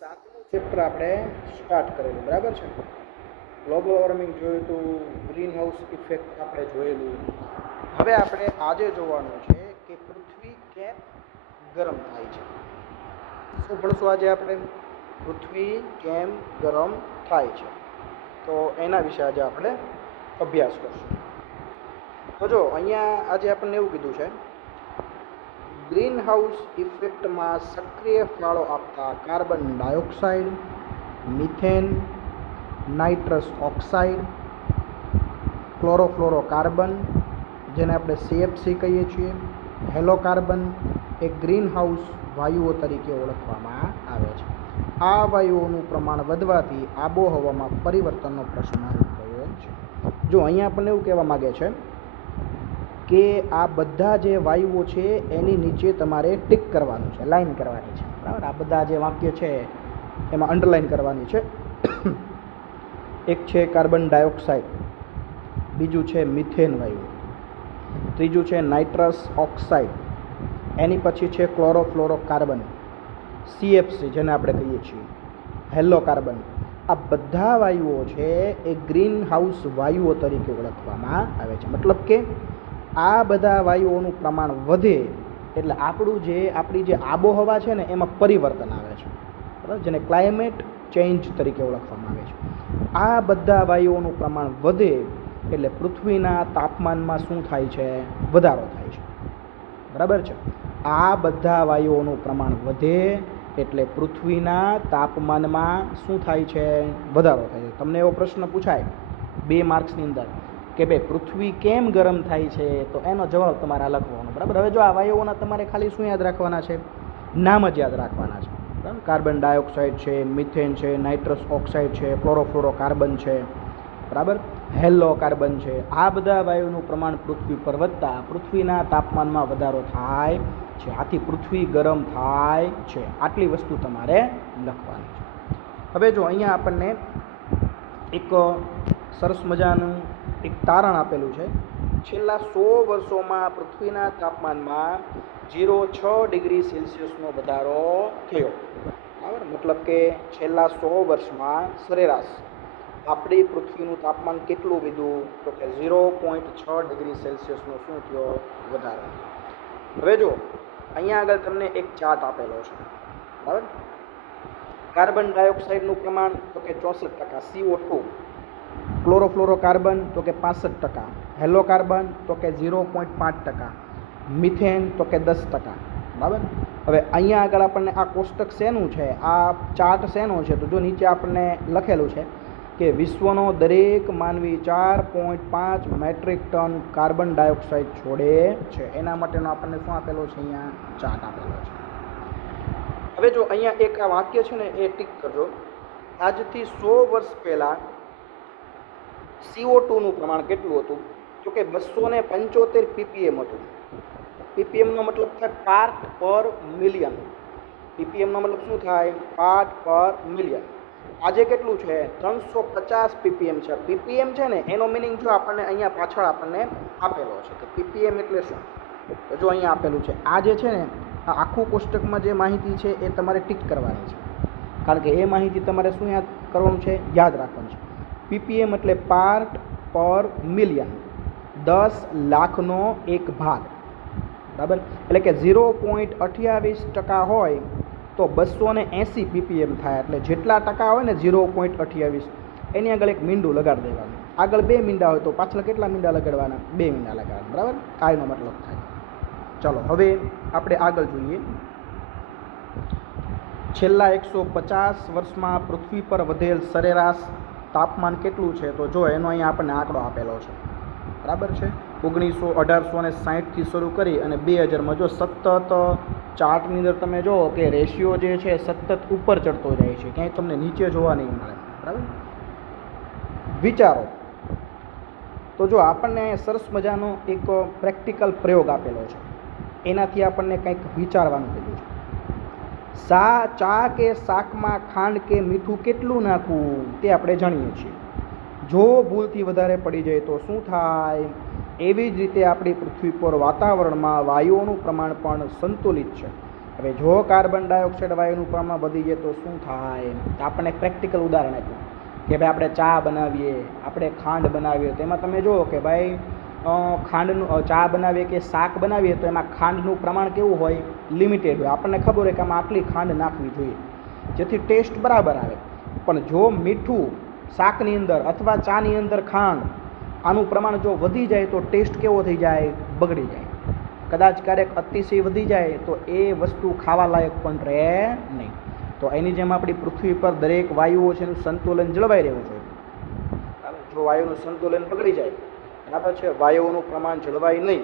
સાતમું ચેપ્ટર આપણે સ્ટાર્ટ કરેલું, બરાબર છે. ગ્લોબલ વોર્મિંગ જોયું હતું, ગ્રીન હાઉસ ઇફેક્ટ આપણે જોયેલું. હવે આપણે આજે જોવાનું છે કે પૃથ્વી કેમ ગરમ થાય છે. શું ભણશું આજે આપણે? પૃથ્વી કેમ ગરમ થાય છે, તો એના વિશે આજે આપણે અભ્યાસ કરશું. તો જો અહીંયા આજે આપણને એવું કીધું છે, ગ્રીન હાઉસ ઇફેક્ટમાં સક્રિય ફાળો આપતા carbon dioxide, methane, nitrous oxide, chlorofluorocarbon જેને આપણે CFC કહીએ છીએ, હેલોકાર્બન એ ગ્રીન હાઉસ વાયુઓ તરીકે ઓળખવામાં આવે છે. આ વાયુઓનું પ્રમાણ વધવાથી આબોહવામાં પરિવર્તનનો પ્રશ્ન ઉદ્ભવ્યો છે. જો અહીંયા આપણને એવું કહેવા માગે છે કે આ બધા જે વાયુઓ છે એની નીચે તમારે ટીક કરવાનું છે, લાઈન કરવાની છે, બરાબર. આ બધા જે વાક્ય છે એમાં અંડરલાઈન કરવાની છે. એક છે કાર્બન ડાયોક્સાઇડ, બીજું છે મિથેન વાયુ, ત્રીજું છે નાઇટ્રસ ઓક્સાઇડ, એની પછી છે ક્લોરોફ્લોરોકાર્બન, CFC જેને આપણે કહીએ છીએ, હેલોકાર્બન. આ બધા વાયુઓ છે એ ગ્રીન હાઉસ વાયુઓ તરીકે ઓળખવામાં આવે છે. મતલબ કે આ બધા વાયુઓનું પ્રમાણ વધે એટલે આપણી જે આબોહવા છે ને એમાં પરિવર્તન આવે છે, બરાબર, જેને ક્લાઇમેટ ચેન્જ તરીકે ઓળખવામાં આવે છે. આ બધા વાયુઓનું પ્રમાણ વધે એટલે પૃથ્વીના તાપમાનમાં શું થાય છે? વધારો થાય છે, બરાબર છે. આ બધા વાયુઓનું પ્રમાણ વધે એટલે પૃથ્વીના તાપમાનમાં શું થાય છે? વધારો થાય છે. તમને એવો પ્રશ્ન પૂછાય 2 માર્ક્સની અંદર કે ભાઈ પૃથ્વી કેમ ગરમ થાય છે, તો એનો જવાબ તમારે લખવાનો, બરાબર. હવે જો આ વાયુઓના તમારે ખાલી શું યાદ રાખવાના છે? નામ જ યાદ રાખવાના છે, બરાબર. કાર્બન ડાયોક્સાઇડ છે, મિથેન છે, નાઇટ્રસ ઓક્સાઇડ છે, ક્લોરોફ્લોરોકાર્બન છે, બરાબર, હેલોકાર્બન છે. આ બધા વાયુનું પ્રમાણ પૃથ્વી પર વધતા પૃથ્વીના તાપમાનમાં વધારો થાય છે. આથી પૃથ્વી ગરમ થાય છે. આટલી વસ્તુ તમારે લખવાની છે. હવે જો અહીંયા આપણને એક સરસ મજાનું એક તારણ આપેલું છે. છેલ્લા 100 વર્ષોમાં પૃથ્વીના તાપમાનમાં 0.6 ડિગ્રી સેલ્સિયસનો વધારો થયો, બરાબર. મતલબ કે છેલ્લા 100 વર્ષમાં સરેરાશ આપણી પૃથ્વીનું તાપમાન કેટલું વધ્યું? તો કે 0.6 ડિગ્રી સેલ્સિયસનો શું થયો? વધારો. હવે જો અહીંયા આગળ તમને એક ચાર્ટ આપેલો છે, બરાબર. કાર્બન ડાયોક્સાઇડનું પ્રમાણ તો કે 64%, CO2, ક્લોરોફ્લોરોકાર્બન તો કે 65%, હેલોકાર્બન તો કે 0.5%, મિથેન તો કે 10%, બરાબર. હવે અહીંયા આગળ આપણને આ કોષ્ટક શેનું છે, આ ચાર્ટ શેનો છે? તો જો નીચે આપણને લખેલું છે કે વિશ્વનો દરેક માનવી 4.5 મેટ્રિક ટન કાર્બન ડાયોક્સાઇડ છોડે છે. એના માટેનો આપણને શું આપેલો છે? અહીંયા ચાર્ટ આપેલો છે. હવે જો અહીંયા એક આ વાક્ય છે ને એ ટીક કરજો. આજથી 100 વર્ષ પહેલાં CO2નું પ્રમાણ કેટલું હતું? તો કે 275 ppm હતું. ppmનો મતલબ થાય પાર્ટ પર મિલિયન. ppmનો મતલબ શું થાય? પાર્ટ પર મિલિયન. આજે કેટલું છે? 350 ppm છે. ppm છે ને એનો મિનિંગ જો આપણને અહીંયા પાછળ આપણને આપેલો છે કે ppm એટલે શું. તો જો અહીંયા આપેલું છે. આ જે છે ને આ આખું કોષ્ટકમાં જે માહિતી છે એ તમારે ટીક કરવાની છે, કારણ કે એ માહિતી તમારે શું યાદ કરવાનું છે? યાદ રાખવાનું છે. ppm એટલે પાર્ટ પર મિલિયન, 10 લાખનો એક ભાગ, બરાબર. એટલે કે 0.28% હોય તો 280 ppm થાય. એટલે જેટલા ટકા હોય ને 0.28 એની આગળ એક મીંડું લગાડી દેવાનું. આગળ 2 મીંડા હોય તો પાછળ કેટલા મીંડા લગાડવાના? 2 મીંડા લગાડવાના, બરાબર. આ એનો મતલબ થાય. ચલો હવે આપણે આગળ જોઈએ. છેલ્લા 150 વર્ષમાં પૃથ્વી પર વધેલ સરેરાશ તાપમાન કેટલું છે? તો જો એનો અહીંયા આપણને આંકડો આપેલો છે, બરાબર છે. 1860થી શરૂ કરી અને 2000માં જો સતત ચાર્ટની અંદર તમે જુઓ કે રેશિયો જે છે સતત ઉપર ચડતો જાય છે, ક્યાંય તમને નીચે જોવા નહીં મળે, બરાબર. વિચારો. તો જો આપણને સરસ મજાનો એક પ્રેક્ટિકલ પ્રયોગ આપેલો છે, એનાથી આપણને કંઈક વિચારવાનું કીધું છે. ચા કે શાકમાં ખાંડ કે મીઠું કેટલું નાખવું તે આપણે જાણીએ છીએ. જો ભૂલથી વધારે પડી જાય તો શું થાય? એવી જ રીતે આપણી પૃથ્વી પર વાતાવરણમાં વાયુઓનું પ્રમાણ પણ સંતુલિત છે. હવે જો કાર્બન ડાયોક્સાઇડ વાયુનું પ્રમાણ વધી જાય તો શું થાય? આપણને એક પ્રેક્ટિકલ ઉદાહરણ આપ્યું કે ભાઈ આપણે ચા બનાવીએ, આપણે ખાંડ બનાવીએ, તો એમાં તમે જુઓ કે ભાઈ ખાંડનું ચા બનાવીએ કે શાક બનાવીએ તો એમાં ખાંડનું પ્રમાણ કેવું હોય? લિમિટેડ હોય. આપણને ખબર હોય કે આમાં આટલી ખાંડ નાખવી જોઈએ જેથી ટેસ્ટ બરાબર આવે. પણ જો મીઠું શાકની અંદર અથવા ચાની અંદર ખાંડ આનું પ્રમાણ જો વધી જાય તો ટેસ્ટ કેવો થઈ જાય? બગડી જાય. કદાચ ક્યારેક અતિશય વધી જાય તો એ વસ્તુ ખાવા લાયક પણ રહે નહીં. તો એની જેમ આપણી પૃથ્વી પર દરેક વાયુઓ છે એનું સંતુલન જળવાઈ રહેવું જોઈએ. જો વાયુનું સંતુલન બગડી જાય, બરાબર છે, વાયુઓનું પ્રમાણ જળવાય નહીં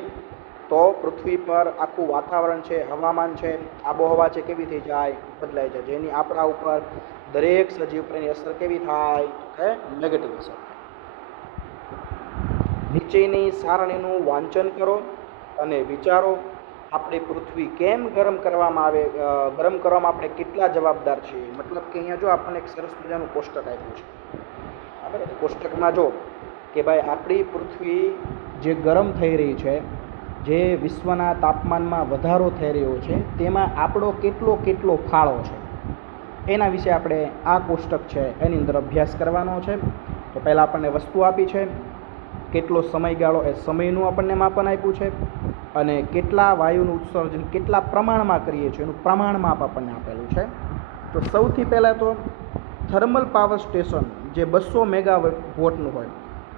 તો પૃથ્વી પર આખું વાતાવરણ છે, હવામાન છે, આબોહવા છે કેવી થઈ જાય? બદલાઈ જાય. જેની આપણા ઉપર દરેક સજીવ પર એની અસર કેવી થાય? કે નેગેટિવ અસર. નીચેની સારણીનું વાંચન કરો અને વિચારો. આપણી પૃથ્વી કેમ ગરમ કરવામાં આપણે કેટલા જવાબદાર છીએ? મતલબ કે અહીંયા જો આપણને એક સરસ મજાનું કોષ્ટક આપ્યું છે. બરાબર, કોષ્ટકમાં જો કે ભાઈ આપણી પૃથ્વી જે ગરમ થઈ રહી છે, જે વિશ્વના તાપમાનમાં વધારો થઈ રહ્યો છે, તેમાં આપણો કેટલો ફાળો છે એના વિશે આપણે આ કોષ્ટક છે એની અંદર અભ્યાસ કરવાનો છે. તો પહેલાં આપણને વસ્તુ આપી છે, કેટલો સમયગાળો એ સમયનું આપણને માપન આપ્યું છે, અને કેટલા વાયુનું ઉત્સર્જન કેટલા પ્રમાણમાં કરીએ છીએ એનું પ્રમાણ માપ આપણને આપેલું છે. તો સૌથી પહેલાં તો થર્મલ પાવર સ્ટેશન જે 200 મેગાવોટનું હોય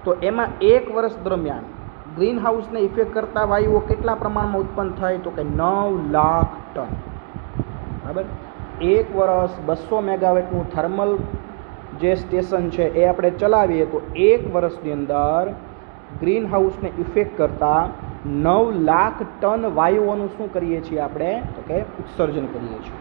તો એમાં 1 વર્ષ દરમિયાન ગ્રીન હાઉસને ઇફેક્ટ કરતા વાયુઓ કેટલા પ્રમાણમાં ઉત્પન્ન થાય? તો કે 9 લાખ ટન. બરાબર, 1 વર્ષ 200 મેગાવોટનું થર્મલ જે સ્ટેશન છે એ આપણે ચલાવીએ તો 1 વર્ષની અંદર ગ્રીન હાઉસને ઇફેક્ટ કરતા 9 લાખ ટન વાયુઓનું શું કરીએ છીએ આપણે? તો કે ઉત્સર્જન કરીએ છીએ.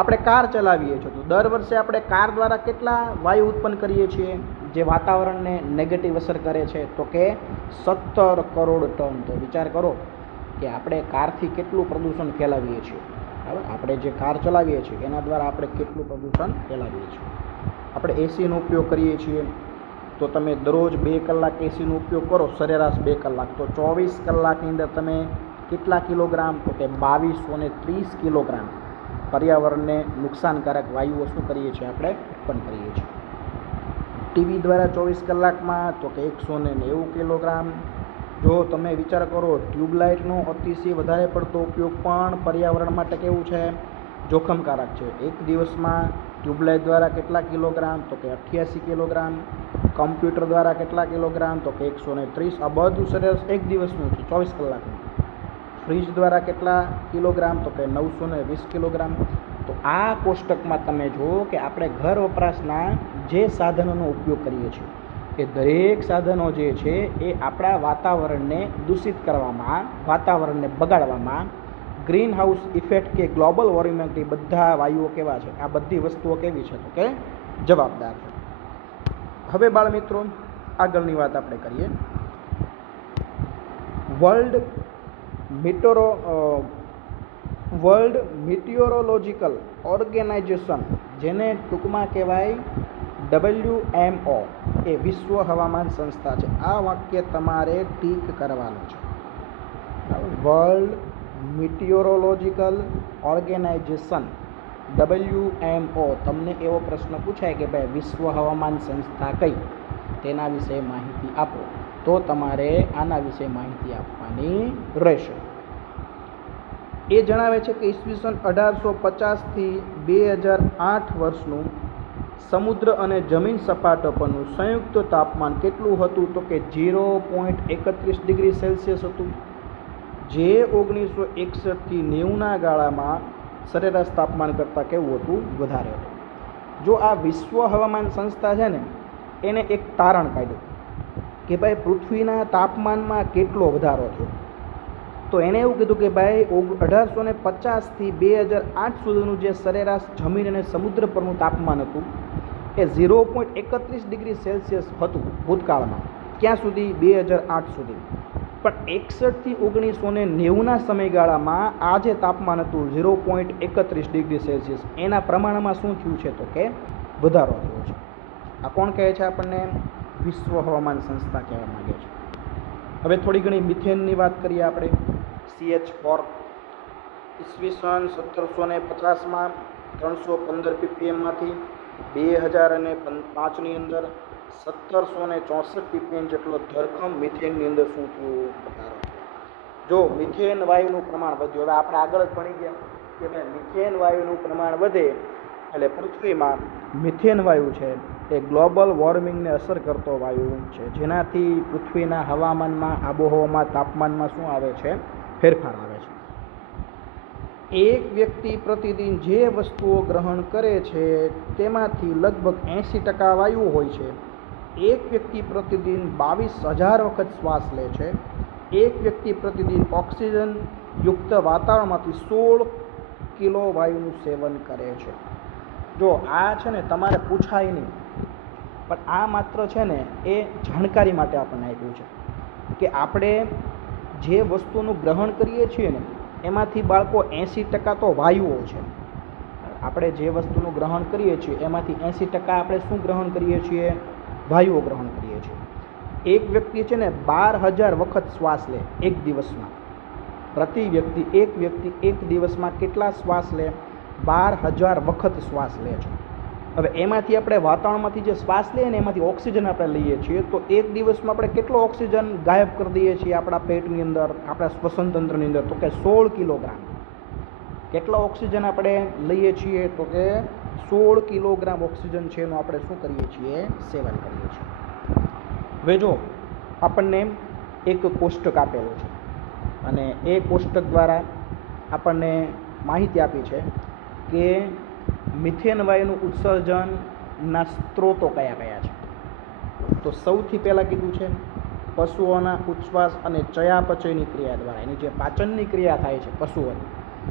આપણે કાર ચલાવીએ છીએ તો દર વર્ષે આપણે કાર દ્વારા કેટલા વાયુ ઉત્પન્ન કરીએ છીએ જે વાતાવરણને નેગેટિવ અસર કરે છે? તો કે 17 કરોડ ટન. તો વિચાર કરો કે આપણે કારથી કેટલું પ્રદૂષણ ફેલાવીએ છીએ. બરાબર, આપણે જે કાર ચલાવીએ છીએ એના દ્વારા આપણે કેટલું પ્રદૂષણ ફેલાવીએ છીએ. આપણે એસીનો ઉપયોગ કરીએ છીએ તો તમે દરરોજ 2 કલાક એસીનો ઉપયોગ કરો, સરેરાશ 2 કલાક, તો 24 કલાકની અંદર તમે કેટલા કિલોગ્રામ? તો કે 2230 કિલોગ્રામ પર્યાવરણને નુકસાનકારક વાયુઓ શું કરીએ છીએ? આપણે ઉત્પન્ન કરીએ છીએ. ટીવી દ્વારા 24 કલાકમાં તો કે 190 કિલોગ્રામ. જો તમે વિચાર કરો ટ્યુબલાઇટનો અતિશય વધારે પડતો ઉપયોગ પણ પર્યાવરણ માટે કેવું છે? જોખમકારક છે. એક દિવસમાં ટ્યુબલાઇટ દ્વારા કેટલા કિલોગ્રામ? તો કે 88 કિલોગ્રામ. કમ્પ્યુટર દ્વારા કેટલા કિલોગ્રામ? તો કે 130. આ બધું સરેરાશ એક દિવસનું છે, 24 કલાકનું. ફ્રીજ દ્વારા કેટલા કિલોગ્રામ? તો કે 920 કિલોગ્રામ. તો આ કોષ્ટકમાં તમે જુઓ કે આપણે ઘર વપરાશના જે સાધનોનો ઉપયોગ કરીએ છીએ એ દરેક સાધનો જે છે એ આપણા વાતાવરણને દૂષિત કરવામાં, વાતાવરણને બગાડવામાં, ગ્રીન હાઉસ ઇફેક્ટ કે ગ્લોબલ વોર્મિંગ એ બધા વાયુઓ કેવા છે? આ બધી વસ્તુઓ કેવી છે? તો કે જવાબદાર છે. હવે બાળ મિત્રો આગળની વાત આપણે કરીએ. વર્લ્ડ મિટિયોરોલોજિકલ ઓર્ગેનાઇઝેશન, જેને ટૂંકમાં કહેવાય WMO, એ વિશ્વ હવામાન સંસ્થા છે. આ વાક્ય તમારે ટીક કરવાનું છે. World meteorological organisation WMO. તમને એવો પ્રશ્ન પૂછાય કે ભાઈ વિશ્વ હવામાન સંસ્થા કઈ, તેના વિશે માહિતી આપો, તો તમારે આના વિશે માહિતી આપવાની રહેશે. એ જણાવે છે કે ઈસવીસન 1850થી 2008 વર્ષનું સમુદ્ર અને જમીન સપાટો પરનું સંયુક્ત તાપમાન કેટલું હતું? તો કે 0.31 ડિગ્રી સેલ્સિયસ હતું, જે 1961થી 90ના ગાળામાં સરેરાશ તાપમાન કરતાં કેવું હતું? વધારે હતું. જો આ વિશ્વ હવામાન સંસ્થા છે ને એને એક તારણ કાઢ્યું કે ભાઈ પૃથ્વીના તાપમાનમાં કેટલો વધારો થયો, તો એણે એવું કીધું કે ભાઈ 1850થી 2008 સુધીનું જે સરેરાશ જમીન અને સમુદ્ર પરનું તાપમાન હતું એ 0.31 ડિગ્રી સેલ્સિયસ હતું ભૂતકાળમાં. ક્યાં સુધી? 2008 સુધી. પણ 61થી 1990ના સમયગાળામાં આ જે તાપમાન હતું 0.31 ડિગ્રી સેલ્સિયસ, એના પ્રમાણમાં શું થયું છે? તો કે વધારો થયો છે. આ કોણ કહે છે આપણને? વિશ્વ હવામાન સંસ્થા કહેવા માંગે છે. હવે થોડી ઘણી મિથેનની વાત કરીએ આપણે. CH4 ઈસવીસન 1750માં 315 ppmમાંથી 2005ની અંદર 1764 ppm જેટલો ધરખમ મિથેનની અંદર શું થયું? વધારો. જો મિથેન વાયુનું પ્રમાણ વધ્યું, હવે આપણે આગળ જ ભણી ગયા કે ભાઈ મિથેન વાયુનું પ્રમાણ વધે એટલે પૃથ્વીમાં મિથેન વાયુ છે એ ગ્લોબલ વોર્મિંગને અસર કરતો વાયુ છે, જેનાથી પૃથ્વીના હવામાનમાં, આબોહવામાં, તાપમાનમાં શું આવે છે? ફેરફાર આવે છે. એક વ્યક્તિ પ્રતિદિન જે વસ્તુઓ ગ્રહણ કરે છે તેમાંથી લગભગ 80% વાયુ હોય છે. એક વ્યક્તિ પ્રતિદિન 22,000 વખત શ્વાસ લે છે. એક વ્યક્તિ પ્રતિદિન ઓક્સિજન યુક્ત વાતાવરણમાંથી 16 કિલો વાયુનું સેવન કરે છે. જો આ છે ને તમારે પૂછાય નહીં, પણ આ માત્ર છે ને એ જાણકારી માટે આપણને આપ્યું છે કે આપણે જે વસ્તુનું ગ્રહણ કરીએ છીએ ને એમાંથી બાળકો 80% તો વાયુઓ છે. આપણે જે વસ્તુનું ગ્રહણ કરીએ છીએ એમાંથી 80% આપણે શું ગ્રહણ કરીએ છીએ? વાયુઓ ગ્રહણ કરીએ છીએ. એક વ્યક્તિ છે ને 12,000 વખત શ્વાસ લે એક દિવસમાં. પ્રતિ વ્યક્તિ એક દિવસમાં કેટલા શ્વાસ લે? 12,000 વખત શ્વાસ લે છે. હવે એમાંથી આપણે વાતાવરણમાંથી જે શ્વાસ લઈએ ને એમાંથી ઓક્સિજન આપણે લઈએ છીએ, તો એક દિવસમાં આપણે કેટલો ઓક્સિજન ગાયબ કરી દઈએ છીએ આપણા પેટની અંદર, આપણા શ્વસન તંત્રની અંદર? તો કે 16 કિલોગ્રામ. કેટલો ઓક્સિજન આપણે લઈએ છીએ? તો કે 16 કિલોગ્રામ ઓક્સિજન છે એનું આપણે શું કરીએ છીએ? સેવન કરીએ છીએ. હવે જો આપણને એક કોષ્ટક આપેલું છે અને એ કોષ્ટક દ્વારા આપણને માહિતી આપી છે કે મિથેન વાયુનું ઉત્સર્જનના સ્ત્રોતો કયા કયા છે. તો સૌથી પહેલાં કીધું છે પશુઓના ઉચ્છ્વાસ અને ચયાપચયની ક્રિયા દ્વારા, એની જે પાચનની ક્રિયા થાય છે પશુઓની,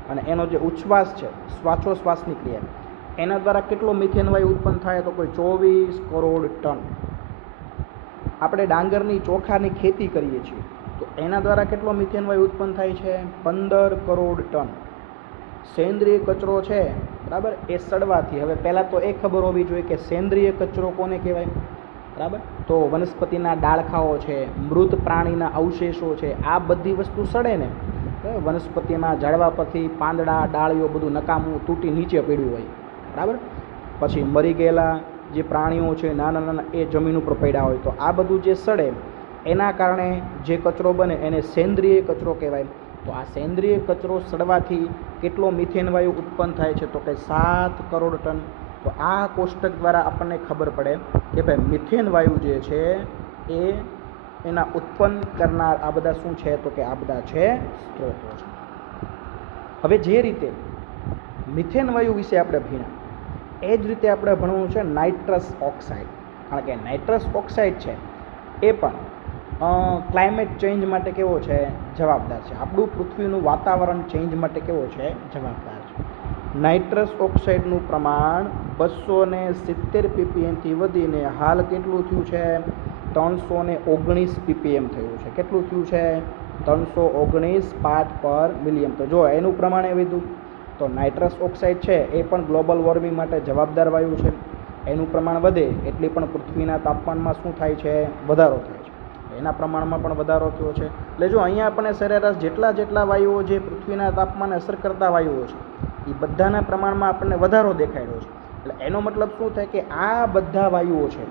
અને એનો જે ઉચ્છ્વાસ છે, શ્વાસોશ્વાસની ક્રિયા, એના દ્વારા કેટલો મિથેન વાયુ ઉત્પન્ન થાય? તો કોઈ 24 કરોડ ટન. આપણે ડાંગરની, ચોખાની ખેતી કરીએ છીએ તો એના દ્વારા કેટલો મિથેન વાયુ ઉત્પન્ન થાય છે? 15 કરોડ ટન. સેન્દ્રિય કચરો છે, બરાબર, એ સડવાથી, હવે પહેલાં તો એ ખબર હોવી જોઈએ કે સેન્દ્રિય કચરો કોને કહેવાય, બરાબર? તો વનસ્પતિના ડાળખાઓ છે, મૃત પ્રાણીના અવશેષો છે, આ બધી વસ્તુ સડે ને, વનસ્પતિમાં ઝાડવા પરથી પાંદડા, ડાળીઓ બધું નકામું તૂટી નીચે પડ્યું હોય, બરાબર, પછી મરી ગયેલા જે પ્રાણીઓ છે નાના નાના એ જમીન ઉપર પડ્યા હોય, તો આ બધું જે સડે એના કારણે જે કચરો બને એને સેન્દ્રિય કચરો કહેવાય. તો આ સેન્દ્રિય કચરો સડવાથી કેટલો મિથેન વાયુ ઉત્પન્ન થાય છે? તો કે 7 કરોડ ટન. તો આ કોષ્ટક દ્વારા આપણને ખબર પડે કે ભાઈ મિથેન વાયુ જે છે એ એના ઉત્પન્ન કરનાર આ બધા શું છે? તો કે આ બધા છે સ્ત્રોતો છે. હવે જે રીતે મિથેન વાયુ વિશે આપણે ભણ્યા એ જ રીતે આપણે ભણવું છે નાઇટ્રસ ઓક્સાઇડ. કારણ કે નાઇટ્રસ ઓક્સાઇડ છે એ પણ ક્લાઇમેટ ચેન્જ માટે કેવો છે? જવાબદાર છે. આપણું પૃથ્વીનું વાતાવરણ ચેન્જ માટે કેવો છે? જવાબદાર છે. નાઇટ્રસ ઓક્સાઇડનું પ્રમાણ 270 ppmથી વધીને હાલ કેટલું થયું છે? 319 ppm થયું છે. કેટલું થયું છે? 319 પાર્ટ પર મિલિયન. તો જો એનું પ્રમાણ એ વધ્યું તો નાઇટ્રસ ઓક્સાઇડ છે એ પણ ગ્લોબલ વોર્મિંગ માટે જવાબદાર વાયુ છે. એનું પ્રમાણ વધે એટલે પણ પૃથ્વીના તાપમાનમાં શું થાય છે? વધારો થાય છે. એના પ્રમાણમાં પણ વધારો થયો છે. એટલે જો અહીંયા આપણને સરેરાશ જેટલા વાયુઓ જે પૃથ્વીના તાપમાનને અસર કરતા વાયુઓ છે એ બધાના પ્રમાણમાં આપણને વધારો દેખાડ્યો છે. એટલે એનો મતલબ શું થાય કે આ બધા વાયુઓ છે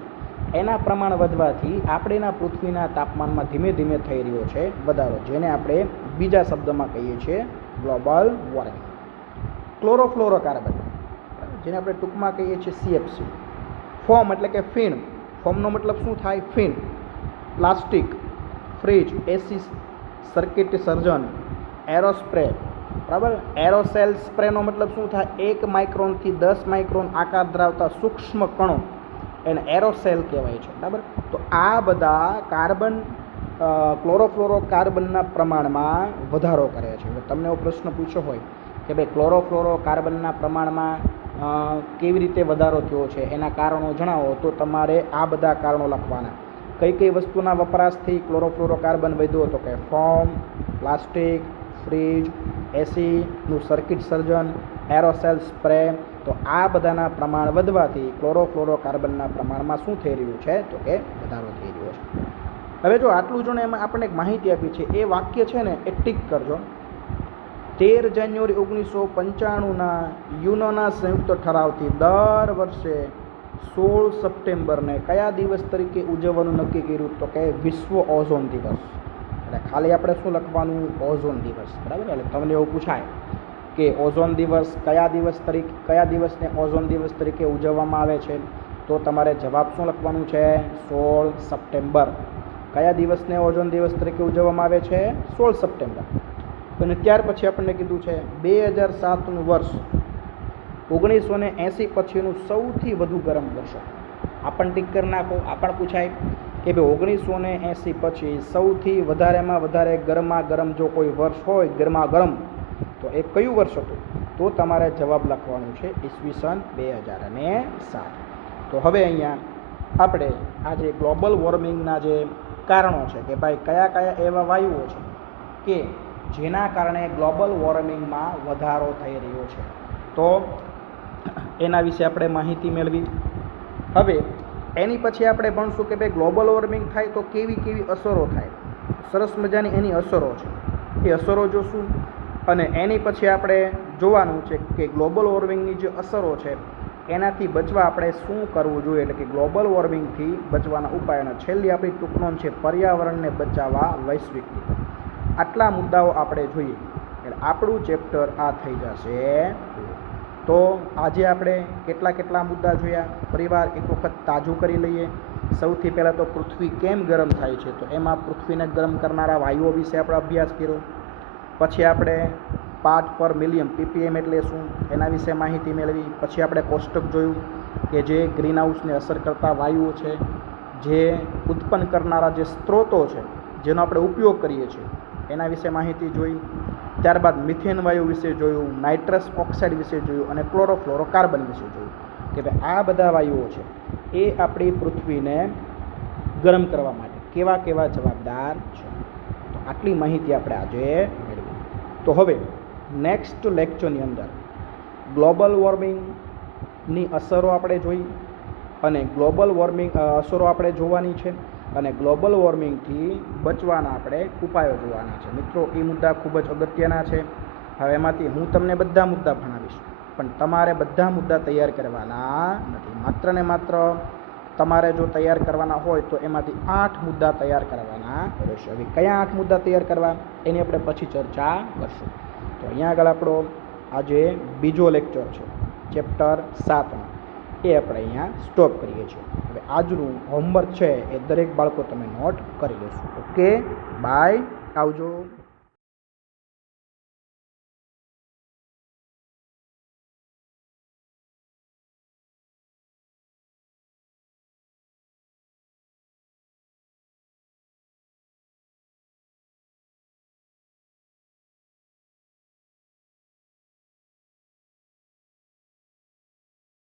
એના પ્રમાણ વધવાથી આપણેના પૃથ્વીના તાપમાનમાં ધીમે ધીમે થઈ રહ્યો છે વધારો, જેને આપણે બીજા શબ્દમાં કહીએ છીએ ગ્લોબલ વોર્મિંગ. ક્લોરોફ્લોરોકાર્બન, જેને આપણે ટૂંકમાં કહીએ છીએ CFC. ફોમ એટલે કે ફીણ. ફોમનો મતલબ શું થાય? ફીણ. પ્લાસ્ટિક, ફ્રીજ, એસી, સર્કિટ સર્જન, એરોસ્પ્રે, બરાબર. એરોસેલ સ્પ્રેનો મતલબ શું થાય? 1 માઇક્રોનથી 10 માઇક્રોન આકાર ધરાવતા સૂક્ષ્મ કણો એને એરોસેલ કહેવાય છે, બરાબર. તો આ બધા કાર્બન, ક્લોરોફ્લોરોકાર્બનના પ્રમાણમાં વધારો કરે છે. તમને એવો પ્રશ્ન પૂછ્યો હોય કે ભાઈ ક્લોરોફ્લોરોકાર્બનના પ્રમાણમાં કેવી રીતે વધારો થયો છે, એના કારણો જણાવો, તો તમારે આ બધા કારણો લખવાના. કઈ વસ્તુના વપરાશથી ક્લોરોફ્લોરોકાર્બન વધ્યો? તો કે ફોમ, પ્લાસ્ટિક, ફ્રીજ, એસીનું સર્કિટ સર્જન, એરોસેલ સ્પ્રે. તો આ બધાના પ્રમાણ વધવાથી ક્લોરોફ્લોરોકાર્બનના પ્રમાણમાં શું થઈ રહ્યું છે? તો કે વધારો થઈ રહ્યો છે. હવે જો આટલું જો ને એમાં આપણને એક માહિતી આપી છે, એ વાક્ય છે ને એ ટીક કરજો. 13 જાન્યુઆરી 1995ના યુનોના સંયુક્ત ઠરાવથી દર વર્ષે 16 સપ્ટેમ્બરને કયા દિવસ તરીકે ઉજવવાનું નક્કી કર્યું? તો કે વિશ્વ ઓઝોન દિવસ. એટલે ખાલી આપણે શું લખવાનું? ઓઝોન દિવસ. બરાબર. એટલે તમને એવું પૂછાય કે ઓઝોન દિવસ કયા દિવસને ઓઝોન દિવસ તરીકે ઉજવવામાં આવે છે, તો તમારે જવાબ શું લખવાનું છે? 16 સપ્ટેમ્બર. કયા દિવસને ઓઝોન દિવસ તરીકે ઉજવવામાં આવે છે? 16 સપ્ટેમ્બર. અને ત્યાર પછી આપણને કીધું છે 2007નું વર્ષ 1980 પછીનું સૌથી વધુ ગરમ વર્ષ. આપણ ટીક કરી નાખો. આપણ પૂછાય કે ભાઈ 1980 પછી સૌથી વધારેમાં વધારે ગરમા ગરમ જો કોઈ વર્ષ હોય, ગરમા ગરમ, તો એ કયું વર્ષ હતું? તો તમારે જવાબ લખવાનું છે ઈસવીસન 2007. તો હવે અહીંયા આપણે આ જે ગ્લોબલ વોર્મિંગના જે કારણો છે કે ભાઈ કયા કયા એવા વાયુઓ છે કે જેના કારણે ગ્લોબલ વોર્મિંગમાં વધારો થઈ રહ્યો છે, તો એના વિશે આપણે માહિતી મેળવી. હવે એની પછી આપણે ભણશું કે ભાઈ ગ્લોબલ વોર્મિંગ થાય તો કેવી કેવી અસરો થાય. સરસ મજાની એની અસરો છે, એ અસરો જોશું. અને એની પછી આપણે જોવાનું છે કે ગ્લોબલ વોર્મિંગની જે અસરો છે એનાથી બચવા આપણે શું કરવું જોઈએ, એટલે કે ગ્લોબલ વોર્મિંગથી બચવાના ઉપાય. અને છેલ્લી આપણી ટૂંક નોંધ છે પર્યાવરણને બચાવવા વૈશ્વિક નીતિ. આટલા મુદ્દાઓ આપણે જોઈએ એટલે આપણું ચેપ્ટર આ થઈ જશે. તો આજે આપણે કેટલા મુદ્દા જોયા, ફરીવાર એક વખત તાજું કરી લઈએ. સૌથી પહેલાં તો પૃથ્વી કેમ ગરમ થાય છે, તો એમાં પૃથ્વીને ગરમ કરનારા વાયુઓ વિશે આપણે અભ્યાસ કર્યો. પછી આપણે પાર્ટ પર મિલિયન ppm એટલે શું એના વિશે માહિતી મેળવી. પછી આપણે કોષ્ટક જોયું કે જે ગ્રીન હાઉસને અસર કરતા વાયુઓ છે, જે ઉત્પન્ન કરનારા જે સ્ત્રોતો છે જેનો આપણે ઉપયોગ કરીએ છીએ એના વિશે માહિતી જોઈ. ત્યારબાદ મિથેન વાયુ વિશે જોયું, નાઇટ્રસ ઓક્સાઇડ વિશે જોયું અને ક્લોરોફ્લોરોકાર્બન વિશે જોયું કે ભાઈ આ બધા વાયુઓ છે એ આપણી પૃથ્વીને ગરમ કરવા માટે કેવા કેવા જવાબદાર છે. તો આટલી માહિતી આપણે આજે મેળવી. તો હવે નેક્સ્ટ લેક્ચરની અંદર ગ્લોબલ વોર્મિંગની અસરો આપણે જોઈ અને ગ્લોબલ વોર્મિંગ અસરો આપણે જોવાની છે અને ગ્લોબલ વોર્મિંગથી બચવાના આપણે ઉપાયો જોવાના છે. મિત્રો, એ મુદ્દા ખૂબ જ અગત્યના છે. હવે એમાંથી હું તમને બધા મુદ્દા ભણાવીશ, પણ તમારે બધા મુદ્દા તૈયાર કરવાના નથી. માત્ર ને માત્ર તમારે જો તૈયાર કરવાના હોય તો એમાંથી 8 મુદ્દા તૈયાર કરવાના રહેશે. હવે કયા 8 મુદ્દા તૈયાર કરવા એની આપણે પછી ચર્ચા કરશું. તો અહીંયા આગળ આપણો આજે બીજો લેક્ચર છે ચેપ્ટર 7નો, એ આપણે અહીંયા સ્ટોપ કરીએ છીએ. હવે આજનું હોમવર્ક છે એ દરેક બાળકો તમે નોટ કરી લેશો. ઓકે, બાય, આવજો.